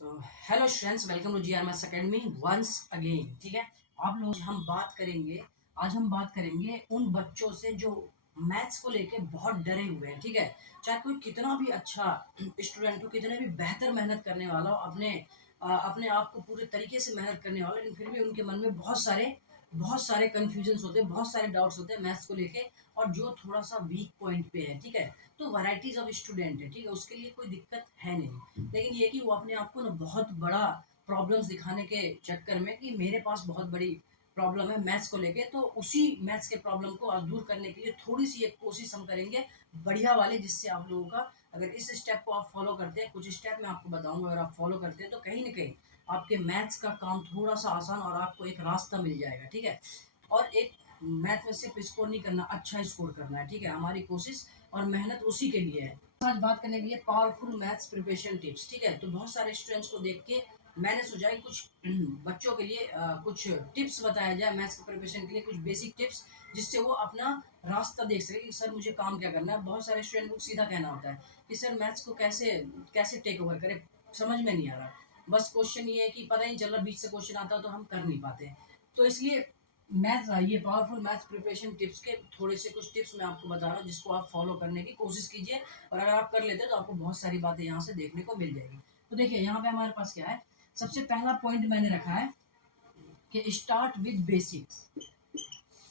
So hello students, welcome to GRMS academy once again. ठीक है, आप लोग आज हम बात करेंगे उन बच्चों से जो मैथ्स को लेके बहुत डरे हुए हैं। ठीक है, चाहे कोई कितना भी अच्छा स्टूडेंट हो, कितने भी बेहतर मेहनत करने वाला हो, अपने आप को पूरे तरीके से मेहनत करने वाला, लेकिन फिर भी उनके मन में बहुत सारे कन्फ्यूजन्स होते हैं, बहुत सारे डाउट्स होते हैं मैथ्स को लेके। और जो थोड़ा सा वीक पॉइंट पे है, ठीक है, तो वैराइटीज ऑफ स्टूडेंट है, ठीक है, उसके लिए कोई दिक्कत है नहीं। लेकिन ये कि वो अपने आप को ना बहुत बड़ा प्रॉब्लम्स दिखाने के चक्कर में कि मेरे पास बहुत बड़ी प्रॉब्लम है मैथ्स को लेके, तो उसी मैथ्स के प्रॉब्लम को आज दूर करने के लिए थोड़ी सी एक कोशिश हम करेंगे बढ़िया वाले, जिससे आप लोगों का, अगर इस स्टेप को आप फॉलो करते हैं, कुछ स्टेप मैं आपको बताऊंगा, अगर आप फॉलो करते हैं तो कहीं ना कहीं आपके मैथ्स का काम थोड़ा सा आसान और आपको एक रास्ता मिल जाएगा। ठीक है, और एक मैथ में सिर्फ स्कोर नहीं करना, अच्छा स्कोर करना है। ठीक है, हमारी कोशिश और मेहनत उसी के लिए है। आज बात करने के लिए पावरफुल मैथ्स प्रिपरेशन टिप्स। ठीक है, तो बहुत सारे स्टूडेंट्स को देख के मैंने सोचा कि कुछ बच्चों के लिए कुछ टिप्स बताया जाए मैथ्स की प्रिपरेशन के लिए, कुछ बेसिक टिप्स, जिससे वो अपना रास्ता देख सके कि सर मुझे काम क्या करना है। बहुत सारे स्टूडेंट को सीधा कहना होता है कि सर मैथ्स को कैसे कैसे टेक ओवर करें, समझ में नहीं आ रहा, बस क्वेश्चन ये है कि पता ही नहीं चल रहा, बीच से क्वेश्चन आता है तो हम कर नहीं पाते। तो इसलिए ये पावरफुल मैथ्स प्रिपरेशन टिप्स के थोड़े से कुछ टिप्स मैं आपको बता रहा हूँ, जिसको आप फॉलो करने की कोशिश कीजिए, और अगर आप कर लेते हैं तो आपको बहुत सारी बातें यहाँ से देखने को मिल जाएगी। तो देखिए, यहाँ पे हमारे पास क्या है, सबसे पहला पॉइंट मैंने रखा है कि स्टार्ट विद बेसिक्स।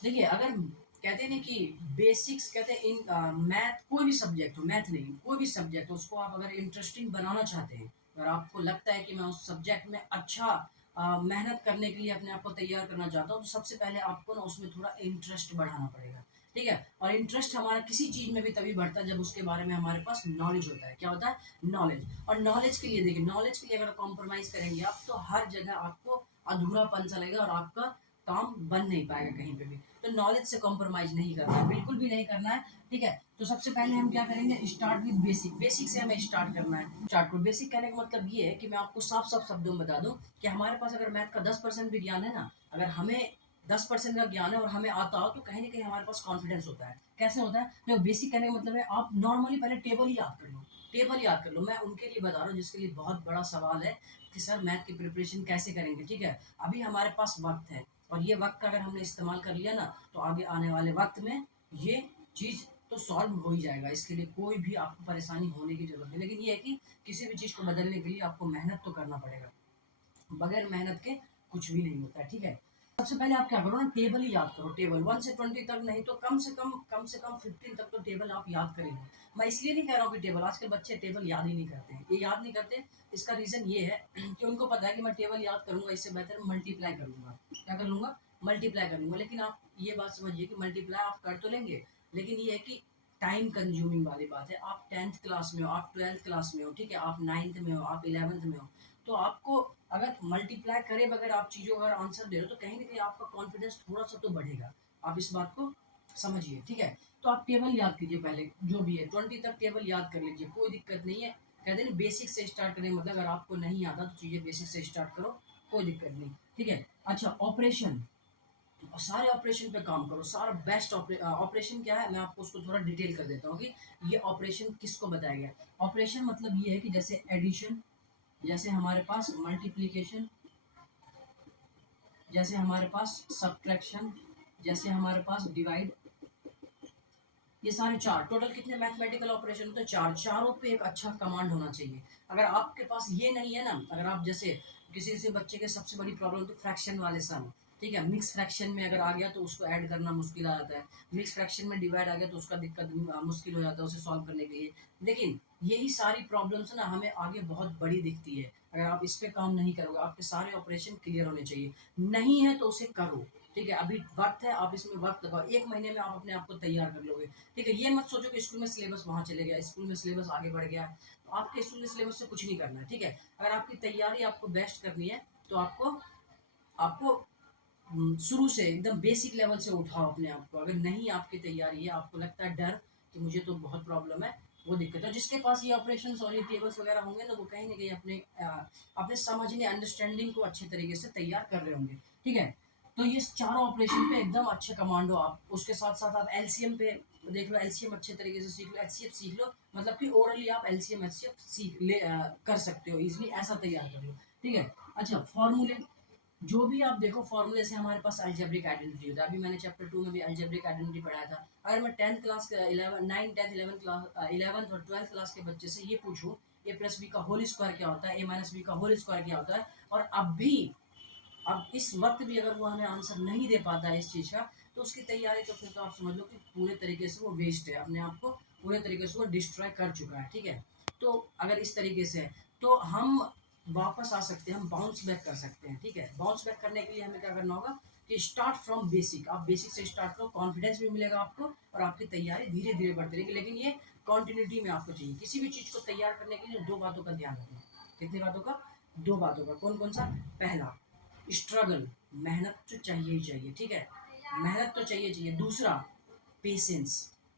देखिए, अगर कहते हैं ना कि बेसिक्स, कहते हैं इन मैथ, कोई भी सब्जेक्ट हो, मैथ नहीं कोई भी सब्जेक्ट हो, उसको आप अगर इंटरेस्टिंग बनाना चाहते हैं, अगर आपको लगता है कि मैं उस सब्जेक्ट में अच्छा मेहनत करने के लिए अपने आप को तैयार करना चाहता हूँ, तो सबसे पहले आपको ना उसमें थोड़ा इंटरेस्ट बढ़ाना पड़ेगा। ठीक है, और इंटरेस्ट हमारा किसी चीज़ में भी तभी बढ़ता है जब उसके बारे में हमारे पास नॉलेज होता है। क्या होता है? नॉलेज। और नॉलेज के लिए देखिए, नॉलेज के लिए अगर कॉम्प्रोमाइज़ करेंगे आप, तो हर जगह आपको अधूरापन सा लगेगा और आपका काम बन नहीं पाएगा कहीं पे भी। तो नॉलेज से कॉम्प्रोमाइज़ नहीं करना है, बिल्कुल भी नहीं करना है। ठीक है, तो सबसे पहले हम क्या करेंगे, स्टार्ट विद बेसिक। बेसिक से हमें स्टार्ट करना है। स्टार्ट करो। बेसिक कहने का मतलब ये है कि मैं आपको साफ-साफ शब्दों में बता दूँ कि हमारे पास अगर मैथ का 10% भी ज्ञान है ना, अगर हमें 10% का ज्ञान है और हमें आता हो, तो कहीं न कहीं हमारे पास कॉन्फिडेंस होता है। कैसे होता है? देखो, बेसिक कहने का मतलब है आप नॉर्मली पहले टेबल ही याद कर लो, टेबल याद कर लो। मैं उनके लिए बता रहा हूँ जिसके लिए बहुत बड़ा सवाल है कि सर मैथ की प्रिपरेशन कैसे करेंगे। ठीक है, अभी हमारे पास वक़्त है, और ये वक़्त का अगर हमने इस्तेमाल कर लिया ना, तो आगे आने वाले वक़्त में ये चीज़ तो सॉल्व हो ही जाएगा। इसके लिए कोई भी आपको परेशानी होने की ज़रूरत नहीं। लेकिन ये है कि किसी भी चीज़ को बदलने के लिए आपको मेहनत तो करना पड़ेगा। बगैर मेहनत के कुछ भी नहीं होता है। ठीक है, सबसे पहले आप क्या करो ना, टेबल ही याद करो। टेबल 1 से 20 तक नहीं तो कम से कम 15 तक तो टेबल आप याद करेंगे। मैं इसलिए नहीं कह रहा हूँ कि टेबल, आजकल बच्चे टेबल याद ही नहीं करते हैं। ये याद नहीं करते, इसका रीज़न ये है कि उनको पता है कि मैं टेबल याद करूँगा, इससे बेहतर मल्टीप्लाई कर लूँगा। क्या कर लूँगा? मल्टीप्लाई कर लूँगा। लेकिन आप ये बात समझिए कि मल्टीप्लाई आप कर तो लेंगे, लेकिन ये है कि टाइम कंज्यूमिंग वाली बात है। आप 10th क्लास में हो, आप 12th क्लास में हो, ठीक है, आप 9th में हो, आप 11th में हो, तो आपको अगर मल्टीप्लाई करे बगैर आप चीज़ों का अगर आंसर दे रहे हो, तो कहीं न कहीं आपका कॉन्फिडेंस थोड़ा-सा तो बढ़ेगा। आप इस बात को समझिए। ठीक है, तो आप टेबल याद कीजिए पहले, जो भी है 20 तक टेबल याद कर लीजिए, कोई दिक्कत नहीं है। कहते हैं ना, बेसिक से स्टार्ट करें, मतलब अगर आपको नहीं आता तो चीज़ें बेसिक से स्टार्ट करो, कोई दिक्कत नहीं। ठीक है, अच्छा, ऑपरेशन, और सारे ऑपरेशन पे काम करो। सारा बेस्ट ऑपरेशन क्या है, मैं आपको उसको थोड़ा डिटेल कर देता हूँ कि ये ऑपरेशन किसको बताया गया। ऑपरेशन मतलब ये है कि जैसे एडिशन, जैसे हमारे पास मल्टीप्लिकेशन, जैसे हमारे पास सब्ट्रैक्शन, जैसे हमारे पास डिवाइड, ये सारे चार टोटल कितने मैथमेटिकल ऑपरेशन होते हैं? चार। चारों पे एक अच्छा कमांड होना चाहिए। अगर आपके पास ये नहीं है ना, अगर आप जैसे किसी किसी बच्चे के सबसे बड़ी प्रॉब्लम तो फ्रैक्शन वाले सम, ठीक है, मिक्स फ्रैक्शन में अगर आ गया तो उसको ऐड करना मुश्किल आ जाता है, मिक्स फ्रैक्शन में डिवाइड आ गया तो उसका दिक्कत मुश्किल हो जाता है उसे सॉल्व करने के लिए। लेकिन यही सारी प्रॉब्लम्स ना हमें आगे बहुत बड़ी दिखती है। अगर आप इस पे काम नहीं करोगे, आपके सारे ऑपरेशन क्लियर होने चाहिए। नहीं है तो उसे करो। ठीक है, अभी वक्त है, आप इसमें वक्त लगाओ, 1 महीने में आप अपने आप को तैयार कर लोगे। ठीक है, ये मत सोचो कि स्कूल में सिलेबस वहाँ चले गया, स्कूल में सिलेबस आगे बढ़ गया, तो आपके स्कूल में सिलेबस से कुछ नहीं करना है। ठीक है, अगर आपकी तैयारी आपको बेस्ट करनी है, तो आपको आपको शुरू से एकदम बेसिक लेवल से उठाओ अपने आप को। अगर नहीं आपकी तैयारी है, आपको लगता है डर कि मुझे तो बहुत प्रॉब्लम है, वो दिक्कत है। जिसके पास ये ऑपरेशंस और ये टेबल्स वगैरह होंगे ना, वो कहीं न कहीं अपने समझने, अंडरस्टैंडिंग को अच्छे तरीके से तैयार कर रहे होंगे। ठीक है? तो ये चारों ऑपरेशन पे एकदम अच्छे कमांडो आप। उसके साथ साथ आप एलसीएम पे देख लो, एलसीएम अच्छे तरीके से सीख लो, एचसीएफ सीख लो, मतलब कि ओरली आप एलसीएम एचसीएफ कर सकते हो इजीली, ऐसा तैयार कर लो। ठीक है। अच्छा, फॉर्मूले जो भी आप देखो, फॉर्मूले से हमारे पास अलजेब्रिक आइडेंटिटी होता है। अभी मैंने चैप्टर 2 में भी अलजेब्रिक आइडेंटिटी पढ़ाया था। अगर मैं 10th क्लास के 11 9 10 11 क्लास 11th और 12th क्लास के बच्चे से ये पूछूं a प्लस बी का होल स्क्वायर क्या होता है, a माइनस बी का होल स्क्वायर क्या होता है, और अब इस वक्त भी अगर वो हमें आंसर नहीं दे पाता है इस चीज़ का, तो उसकी तैयारी तो फिर तो आप समझ लो कि पूरे तरीके से वो वेस्ट है, अपने आप को पूरे तरीके से वो डिस्ट्रॉय कर चुका है। ठीक है। तो अगर इस तरीके से है, तो हम वापस आ सकते हैं, हम बाउंस बैक कर सकते हैं। ठीक है। बाउंस बैक करने के लिए हमें क्या करना होगा कि स्टार्ट फ्रॉम बेसिक, आप बेसिक से स्टार्ट करो, कॉन्फिडेंस भी मिलेगा आपको और आपकी तैयारी धीरे धीरे बढ़ती रहेगी। लेकिन ये कॉन्टिन्यूटी में आपको चाहिए। किसी भी चीज़ को तैयार करने के लिए दो बातों का ध्यान रखना। कितनी बातों का? दो बातों का। कौन कौन सा? पहला, स्ट्रगल, मेहनत तो चाहिए ही चाहिए। ठीक है। मेहनत तो चाहिए चाहिए। दूसरा, पेशेंस।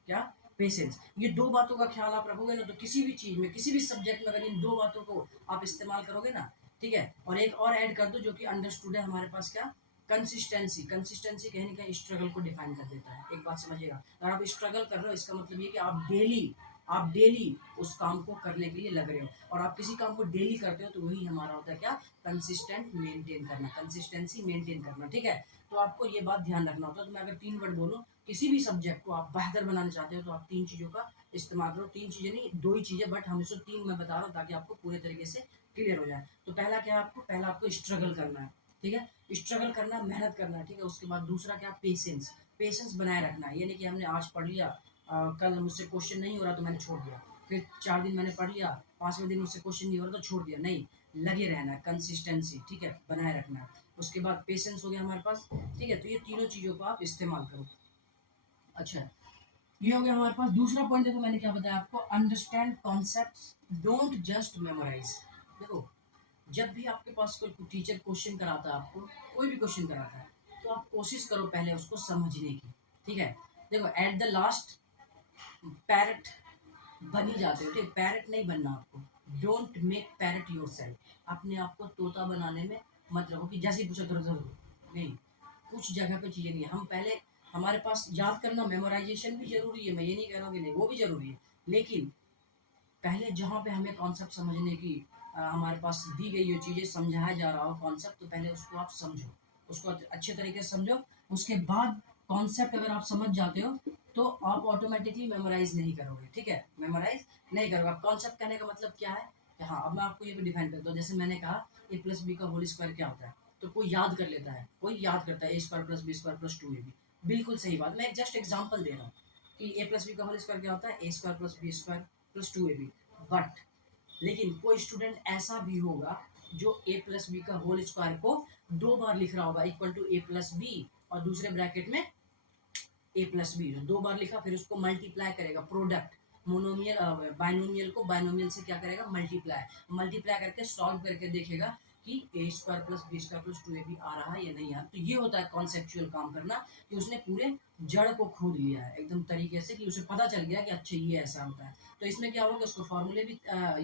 क्या? पेशेंस। ये दो बातों का ख्याल आप रखोगे ना, तो किसी भी चीज़ में, किसी भी सब्जेक्ट में अगर इन दो बातों को आप इस्तेमाल करोगे ना, ठीक है। और एक और ऐड कर दो जो कि अंडरस्टूड है हमारे पास, क्या? कंसिस्टेंसी। कंसिस्टेंसी कहीं ना कहीं स्ट्रगल को डिफाइन कर देता है। एक बात समझिएगा, अगर आप स्ट्रगल कर रहे हो, इसका मतलब ये कि आप डेली उस काम को करने के लिए लग रहे हो, और आप किसी काम को डेली करते हो तो वही हमारा होता है क्या? कंसिस्टेंट मेंटेन करना, कंसिस्टेंसी मेंटेन करना। ठीक है। तो आपको ये बात ध्यान रखना होता है। तो मैं अगर 3 वर्ड बोलूँ, किसी भी सब्जेक्ट को आप बेहतर बनाना चाहते हो तो आप 3 चीज़ों का इस्तेमाल करो। 3 चीज़ें नहीं, 2 ही चीज़ें, बट हमेशा 3 मैं बता रहा हूँ ताकि आपको पूरे तरीके से क्लियर हो जाए। तो पहला क्या है आपको? पहला आपको स्ट्रगल करना है। ठीक है। स्ट्रगल करना, मेहनत करना है। ठीक है। उसके बाद दूसरा क्या? पेशेंस। पेशेंस बनाए रखना है। ये नहीं कि हमने आज पढ़ लिया, कल मुझसे क्वेश्चन नहीं हो रहा तो मैंने छोड़ दिया, फिर 4 दिन मैंने पढ़ लिया, 5वें दिन मुझसे क्वेश्चन नहीं हो रहा तो छोड़ दिया। नहीं, लगे रहना है, कंसिस्टेंसी। ठीक है, बनाए रखना है। उसके बाद पेशेंस हो गया हमारे पास। ठीक है। तो ये तीनों चीज़ों को आप इस्तेमाल करो। अच्छा, ये हो गया हमारे पास। दूसरा पॉइंट देखो, मैंने क्या बताया आपको? Understand concept, don't just memorise. देखो, जब भी आपके पास कोई टीचर क्वेश्चन कराता है आपको, कोई भी क्वेश्चन कराता है, तो आप कोशिश करो पहले उसको समझने की। ठीक है। देखो, एट द लास्ट पैरट बन ही जाते हो। ठीक, पैरट नहीं बनना आपको। Don't make parrot your self. अपने आप को तोता बनाने में मत रहो कि जैसे ही पूछो तुरंत नहीं। कुछ जगह पे चीज़ें नहीं है। हम पहले, हमारे पास याद करना, मेमोराइजेशन भी जरूरी है, मैं ये नहीं कह रहा हूँ कि नहीं, वो भी जरूरी है। लेकिन पहले जहाँ पे हमें कॉन्सेप्ट समझने की हमारे पास दी गई, जो चीज़ें समझाया जा रहा हो कॉन्सेप्ट, तो पहले उसको आप समझो, उसको अच्छे तरीके से समझो। उसके बाद कॉन्सेप्ट अगर आप समझ जाते हो तो आप ऑटोमेटिकली मेमोराइज नहीं करोगे। ठीक है, मेमोराइज नहीं करोगे। आप कॉन्सेप्ट कहने का मतलब क्या है कि हाँ, अब मैं आपको ये भी डिफाइन करता हूँ। जैसे मैंने कहा ए प्लस बी का होल स्क्वायर क्या होता है, तो कोई याद कर लेता है, कोई याद करता है a square plus b square plus 2ab। बिल्कुल सही बात, मैं एक जस्ट एग्जाम्पल दे रहा हूँ कि ए प्लस बी का होल स्क्वायर क्या होता है, a square plus b square plus 2ab। But लेकिन कोई स्टूडेंट ऐसा भी होगा जो ए प्लस बी का होल स्क्वायर को 2 बार लिख रहा होगा, equal to a plus b, और दूसरे ब्रैकेट में ए प्लस बी 2 बार लिखा, फिर उसको मल्टीप्लाई करेगा, प्रोडक्ट, मोनोमियल बाइनोमियल को बाइनोमियल से क्या करेगा? मल्टीप्लाई। मल्टीप्लाई करके सॉल्व करके देखेगा कि a square plus b square plus 2ab आ रहा है या नहीं आ रहा। तो ये होता है कॉन्सेप्चुअल काम करना, कि उसने पूरे जड़ को खोद लिया है एकदम तरीके से, कि उसे पता चल गया कि अच्छा ये ऐसा होता है। तो इसमें क्या होगा, उसको फॉर्मूले भी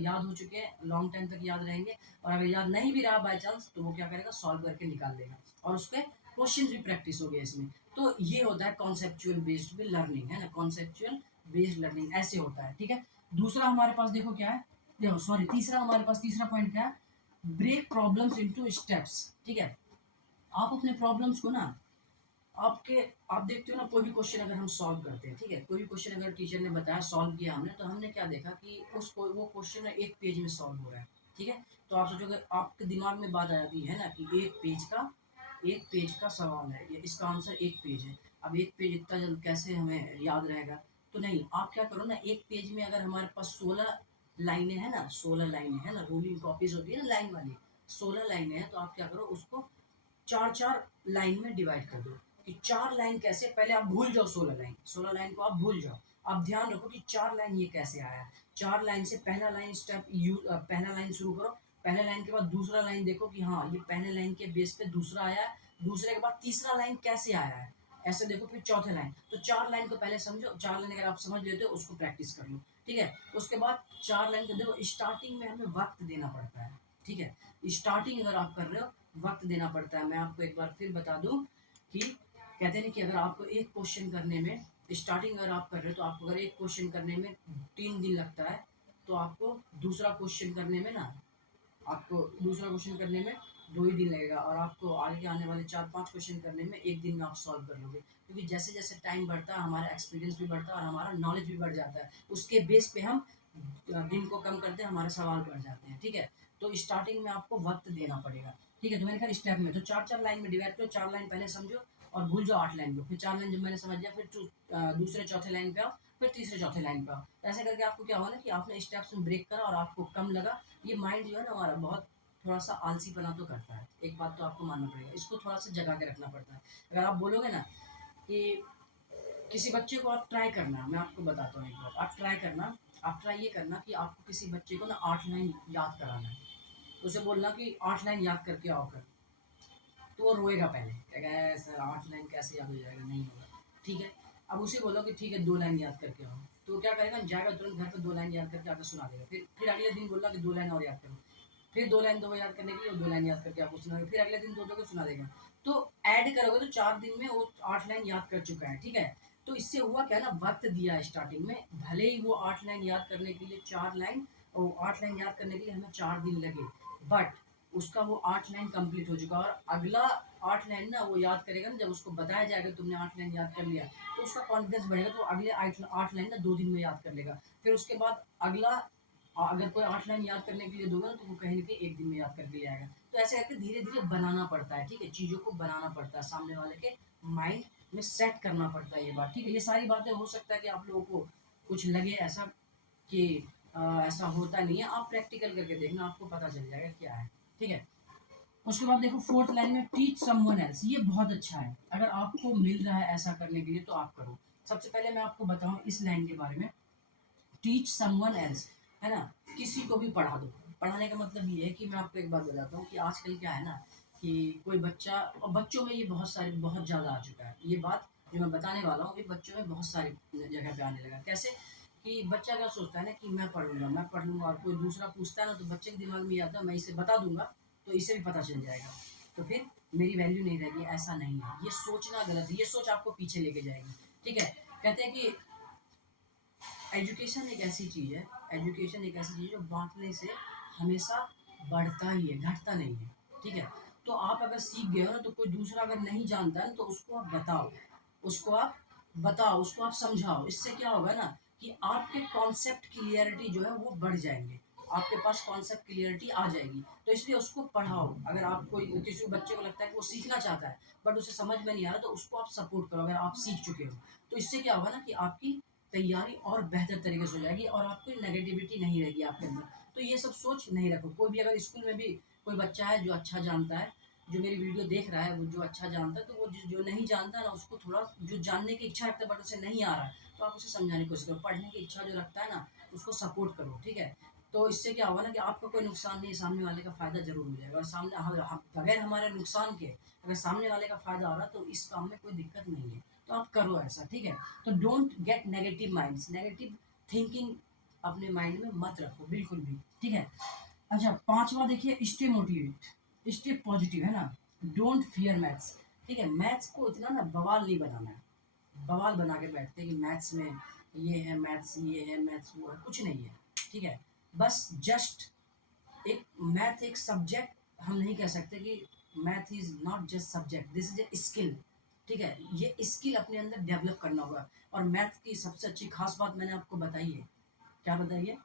याद हो चुके हैं, लॉन्ग टाइम तक याद रहेंगे। और अगर याद नहीं भी रहा बाई चांस, तो वो क्या करेगा? सॉल्व करके निकाल देगा, और उसके क्वेश्चन भी प्रैक्टिस हो गया इसमें। तो ये होता है कॉन्सेप्चुअल बेस्ड लर्निंग, है ना, कॉन्सेप्चुअल बेस्ड लर्निंग ऐसे होता है। ठीक है। दूसरा हमारे पास देखो क्या है, देखो सॉरी, तीसरा हमारे पास, तीसरा पॉइंट क्या है? Break problems into steps. ठीक है। आप अपने प्रॉब्लम्स को ना, आपके आप देखते हो ना, कोई भी क्वेश्चन अगर हम सॉल्व करते हैं, ठीक है, कोई भी क्वेश्चन अगर टीचर ने बताया, सॉल्व किया हमने, तो हमने क्या देखा कि उसको वो क्वेश्चन एक पेज में सॉल्व हो रहा है। ठीक है। तो आप सोचोगे, आपके दिमाग में बात आ जाती है ना कि एक पेज का सवाल है, ये इसका आंसर एक पेज है। अब एक पेज इतना जल्द कैसे हमें याद रहेगा? तो नहीं, आप क्या करो ना, एक पेज में अगर हमारे पास 16 लाइनें हैं ना, 16 लाइनें हैं ना, रूलिंग कॉपीज होती है ना लाइन वाली, 16 लाइनें हैं, तो आप क्या करो, उसको 4-4 लाइन में डिवाइड कर दो। कि 4 लाइन कैसे, पहले आप भूल जाओ 16 लाइन, 16 लाइन को आप भूल जाओ। आप ध्यान रखो कि 4 लाइन ये कैसे आया है। 4 लाइन से पहला लाइन स्टेप पहला लाइन शुरू करो, पहले लाइन के बाद दूसरा लाइन देखो कि हाँ, ये पहले लाइन के बेस पे दूसरा आया है, दूसरे के बाद तीसरा लाइन कैसे आया है, ऐसे देखो, फिर चौथे लाइन। तो 4 लाइन को पहले समझो, 4 लाइन अगर आप समझ लेते हो, उसको प्रैक्टिस कर लो। ठीक है। उसके बाद 4 लाइन को देखो, स्टार्टिंग में हमें वक्त देना पड़ता है। ठीक है। स्टार्टिंग अगर आप कर रहे हो, वक्त देना पड़ता है। मैं आपको एक बार फिर बता दूं, कि कहते हैं कि अगर आपको एक क्वेश्चन करने में, स्टार्टिंग अगर आप कर रहे हो तो आपको अगर एक क्वेश्चन करने में 3 दिन लगता है, तो आपको दूसरा क्वेश्चन करने में ना, आपको दूसरा क्वेश्चन करने में 2 ही दिन लगेगा, और आपको आगे के आने वाले 4-5 क्वेश्चन करने में 1 दिन में आप सॉल्व कर लोगे। क्योंकि जैसे जैसे टाइम बढ़ता है हमारा एक्सपीरियंस भी बढ़ता है और हमारा नॉलेज भी बढ़ जाता है, उसके बेस पे हम दिन को कम करते हैं, हमारे सवाल बढ़ जाते हैं। ठीक है, तो स्टार्टिंग में आपको वक्त देना पड़ेगा। ठीक है, तो मैंने कहा स्टेप में तो 4-4 लाइन में डिवाइड करो, 4 लाइन पहले समझो और भूल जाओ 8 लाइन को, फिर 4 लाइन जब मैंने समझ लिया फिर दूसरे चौथे लाइन पे आओ, फिर तीसरे चौथे लाइन पे आओ। ऐसे करके आपको क्या होगा ना कि आपने स्टेप्स में ब्रेक करा और आपको कम लगा। ये माइंड जो है ना हमारा बहुत थोड़ा सा आलसीपना तो करता है, एक बात तो आपको मानना पड़ेगा, इसको थोड़ा सा जगा के रखना पड़ता है। अगर आप बोलोगे ना कि किसी बच्चे को आप ट्राई करना, मैं आपको बताता हूँ एक बार, आप ट्राई ये करना कि आपको किसी बच्चे को ना 8 लाइन याद कराना है, तो उसे बोलना कि 8 लाइन याद करके आओ कर, तो वो रोएगा पहले, कहेगा सर 8 लाइन कैसे याद हो जाएगा, नहीं होगा। ठीक है, अब उसे बोलो कि ठीक है 2 लाइन याद करके आओ, तो वो क्या करेगा, जाएगा तुरंत घर पे 2 लाइन याद करके आकर सुना देगा। फिर अगले दिन बोलना कि 2 लाइन और याद करो, फिर 2 लाइन दो याद करने के लिए, 2 लाइन याद करके आपको सुना देगा, फिर अगले दिन दो दो को सुना देगा। तो ऐड करोगे तो 4 दिन में वो 8 लाइन याद कर चुका है। ठीक है, तो इससे हुआ क्या ना, वक्त दिया है स्टार्टिंग में, भले ही वो 8 लाइन याद करने के लिए 4 लाइन, और 8 लाइन याद करने के लिए हमें 4 दिन लगे, बट उसका वो 8 लाइन कंप्लीट हो चुका, और अगला 8 लाइन ना वो याद करेगा ना, जब उसको बताया जाएगा तुमने 8 लाइन याद कर लिया, तो उसका कॉन्फिडेंस बढ़ेगा, तो अगले 8 लाइन ना 2 दिन में याद कर लेगा। फिर उसके बाद अगला अगर कोई 8 लाइन याद करने के लिए दोगे ना, तो वो कहीं न कहीं 1 दिन में याद करके ले आएगा। तो ऐसे करके धीरे-धीरे बनाना पड़ता है, ठीक है? चीज़ों को बनाना पड़ता है, सामने वाले के माइंड में सेट करना पड़ता है ये बात, ठीक है? ये सारी बातें हो सकता है कि आप लोगों को कुछ लगे ऐसा कि ऐसा होता नहीं है, आप प्रैक्टिकल करके देखना, आपको पता चल जाएगा क्या है, ठीक है? उसके बाद देखो 4th लाइन में टीच समवन एल्स, ये बहुत अच्छा है। अगर आपको मिल रहा है ऐसा करने के लिए तो आप करो। सबसे पहले मैं आपको बताऊँ इस लाइन के बारे में, टीच समवन एल्स, है ना? किसी को भी पढ़ा दो। पढ़ाने का मतलब ये है कि मैं आपको एक बात बताता हूँ कि आजकल क्या है ना कि कोई बच्चा, और बच्चों में ये बहुत ज़्यादा आ चुका है। ये बात जो मैं बताने वाला हूँ, ये बच्चों में बहुत सारी जगह पे आने लगा। कैसे? कि बच्चा क्या सोचता है ना कि मैं पढ़ लूँगा, और कोई दूसरा पूछता है ना तो बच्चे के दिमाग में ये आता है मैं इसे बता दूँगा, तो इसे भी पता चल जाएगा। तो फिर मेरी वैल्यू नहीं रहेगी, ऐसा नहीं है। ये सोचना गलत है, ये सोच आपको पीछे लेके जाएगी। ठीक है? कहते हैं कि एजुकेशन एक ऐसी चीज़ है, एजुकेशन एक ऐसी चीज़ है जो बाँटने से हमेशा बढ़ता ही है, घटता नहीं है, ठीक है? तो आप अगर सीख गए हो ना, तो कोई दूसरा अगर नहीं जानता है ना, तो उसको आप बताओ, उसको आप उसको आप समझाओ। इससे क्या होगा ना कि आपके कॉन्सेप्ट क्लियरिटी जो है वो बढ़ जाएँगे, आपके पास कॉन्सेप्ट क्लियरिटी आ जाएगी। तो इसलिए उसको पढ़ाओ, अगर आप कोई किसी बच्चे को लगता है कि वो सीखना चाहता है, बट उसे समझ में नहीं आ रहा, तो उसको आप सपोर्ट करो अगर आप सीख चुके हो। तो इससे क्या होगा ना कि आपकी तैयारी और बेहतर तरीके से हो जाएगी, और आपको नेगेटिविटी नहीं रहेगी आपके अंदर। तो ये सब सोच नहीं रखो। कोई भी अगर स्कूल में भी कोई बच्चा है जो अच्छा जानता है, जो मेरी वीडियो देख रहा है, वो जो अच्छा जानता है, तो वो जो नहीं जानता ना, उसको थोड़ा, जो जानने की इच्छा रखता है बट उसे नहीं आ रहा है, तो आप उसे समझाने की कोशिश करो। पढ़ने की इच्छा जो रखता है ना, उसको सपोर्ट करो, ठीक है? तो इससे क्या होगा ना कि आपका कोई नुकसान नहीं है, सामने वाले का फ़ायदा ज़रूर हो जाएगा, और सामने हम बगैर हमारे नुकसान के अगर सामने वाले का फ़ायदा हो रहा है, तो इस काम में कोई दिक्कत नहीं है। तो आप करो ऐसा, ठीक है? तो don't get negative minds, negative thinking अपने माइंड में मत रखो बिल्कुल भी, ठीक है? अच्छा, पांचवा देखिए, स्टे मोटिवेट, स्टे पॉजिटिव, है ना? डोंट फियर मैथ्स, ठीक है? मैथ्स को इतना ना बवाल नहीं बनाना है, बवाल बना के बैठते हैं कि मैथ्स में ये है, मैथ्स ये है, मैथ्स वो है, कुछ नहीं है, ठीक है? बस जस्ट एक मैथ एक सब्जेक्ट हम नहीं कह सकते कि math is not just subject, this is a skill, ठीक है? ये स्किल अपने अंदर डेवलप करना होगा। और मैथ की सबसे अच्छी खास बात मैंने आपको बताई है, क्या बताई है?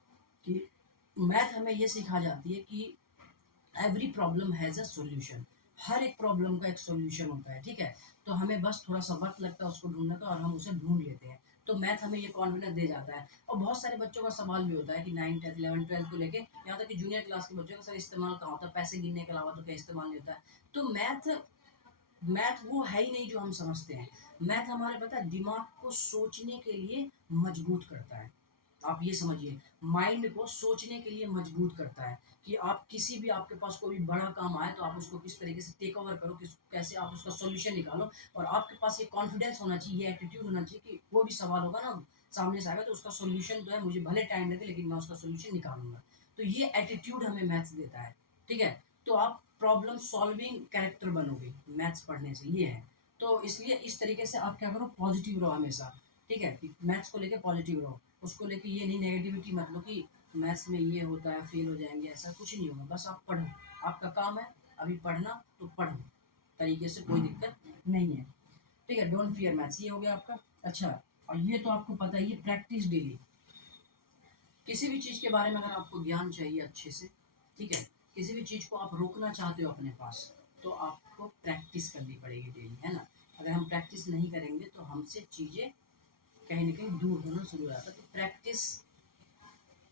कि मैथ हमें ये सिखा जाती है कि every problem has a solution, हर एक प्रॉब्लम का एक सॉल्यूशन होता है, ठीक है? तो हमें बस थोड़ा सा वक्त लगता है उसको ढूंढने का, और हम उसे ढूंढ लेते हैं। तो मैथ हमें ये कॉन्फिडेंस दे जाता है। और बहुत सारे बच्चों का सवाल भी होता है कि 9 10 11 12 को लेके, यहाँ तक कि जूनियर क्लास के बच्चों का सर इस्तेमाल कहाँ होता है, पैसे गिनने के अलावा तो क्या इस्तेमाल नहीं होता है? तो मैथ मैथ वो है ही नहीं जो हम समझते हैं। मैथ हमारे पता है दिमाग को सोचने के लिए मजबूत करता है। आप ये समझिए, माइंड को सोचने के लिए मजबूत करता है कि आप किसी भी, आपके पास कोई भी बड़ा काम आए तो आप उसको किस तरीके से टेक ओवर करो, किस कैसे आप उसका सॉल्यूशन निकालो। और आपके पास ये कॉन्फिडेंस होना चाहिए, ये एटीट्यूड होना चाहिए कि वो भी सवाल होगा ना सामने से आएगा, तो उसका सॉल्यूशन जो है मुझे भले टाइम लगे लेकिन मैं उसका सॉल्यूशन निकालूंगा। तो ये एटीट्यूड हमें मैथ्स देता है, ठीक है? तो आप प्रॉब्लम सॉल्विंग कैरेक्टर बनोगे मैथ्स पढ़ने से, ये है। तो इसलिए इस तरीके से आप क्या करो, पॉजिटिव रहो हमेशा, ठीक है। मैथ्स को लेके पॉजिटिव रहो, उसको लेके ये नहीं नेगेटिविटी मत लो कि मैथ्स में ये होता है फेल हो जाएंगे, ऐसा कुछ नहीं होगा। बस आप पढ़ो, आपका काम है अभी पढ़ना, तो पढ़ो तरीके से, कोई दिक्कत नहीं है, ठीक है। डोंट फियर मैथ्स, ये हो गया आपका। अच्छा, और ये तो आपको पता ही है, प्रैक्टिस डेली। किसी भी चीज़ के बारे में अगर आपको ज्ञान चाहिए अच्छे से, ठीक है, किसी भी चीज़ को आप रोकना चाहते हो अपने पास, तो आपको प्रैक्टिस करनी पड़ेगी डेली, है ना। अगर हम प्रैक्टिस नहीं करेंगे तो हमसे चीज़ें कहीं ना कहीं दूर होना शुरू हो जाता है। तो प्रैक्टिस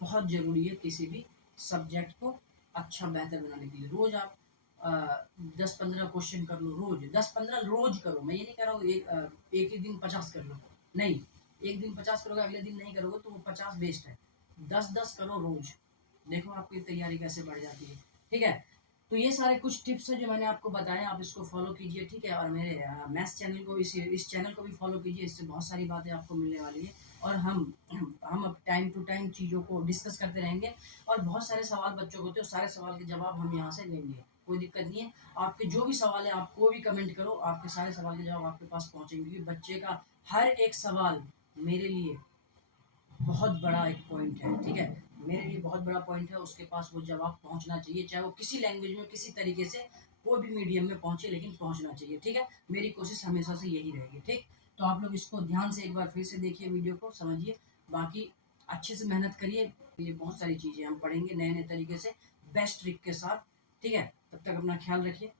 बहुत ज़रूरी है किसी भी सब्जेक्ट को अच्छा बेहतर बनाने के लिए। रोज़ आप 10-15 क्वेश्चन कर लो, रोज़ 10-15 रोज़ करो। मैं ये नहीं कह रहा हूँ एक ही दिन 50 कर लो, नहीं। एक दिन 50 करोगे, अगले दिन नहीं करोगे तो वो 50 वेस्ट है। 10-10 करो रोज़, देखो आपकी तैयारी कैसे बढ़ जाती है, ठीक है। तो ये सारे कुछ टिप्स हैं जो मैंने आपको बताए, आप इसको फॉलो कीजिए, ठीक है। और मेरे मैथ्स चैनल को, इस चैनल को भी फॉलो कीजिए, इससे बहुत सारी बातें आपको मिलने वाली है। और हम अब टाइम टू टाइम चीज़ों को डिस्कस करते रहेंगे, और बहुत सारे सवाल बच्चों को होते हैं, सारे सवाल के जवाब हम यहाँ से लेंगे, कोई दिक्कत नहीं है। आपके जो भी सवाल है आप कोई भी कमेंट करो, आपके सारे सवाल के जवाब आपके पास पहुँचेंगे, क्योंकि बच्चे का हर एक सवाल मेरे लिए बहुत बड़ा एक पॉइंट है, ठीक है। मेरे लिए बहुत बड़ा पॉइंट है, उसके पास वो जवाब पहुंचना चाहिए, चाहे वो किसी लैंग्वेज में, किसी तरीके से, कोई भी मीडियम में पहुंचे, लेकिन पहुंचना चाहिए, ठीक है। मेरी कोशिश हमेशा से यही रहेगी, ठीक। तो आप लोग इसको ध्यान से एक बार फिर से देखिए, वीडियो को समझिए, बाकी अच्छे से मेहनत करिए। ये बहुत सारी चीज़ें हम पढ़ेंगे नए नए तरीके से, बेस्ट ट्रिक के साथ, ठीक है। तब तक अपना ख्याल रखिए।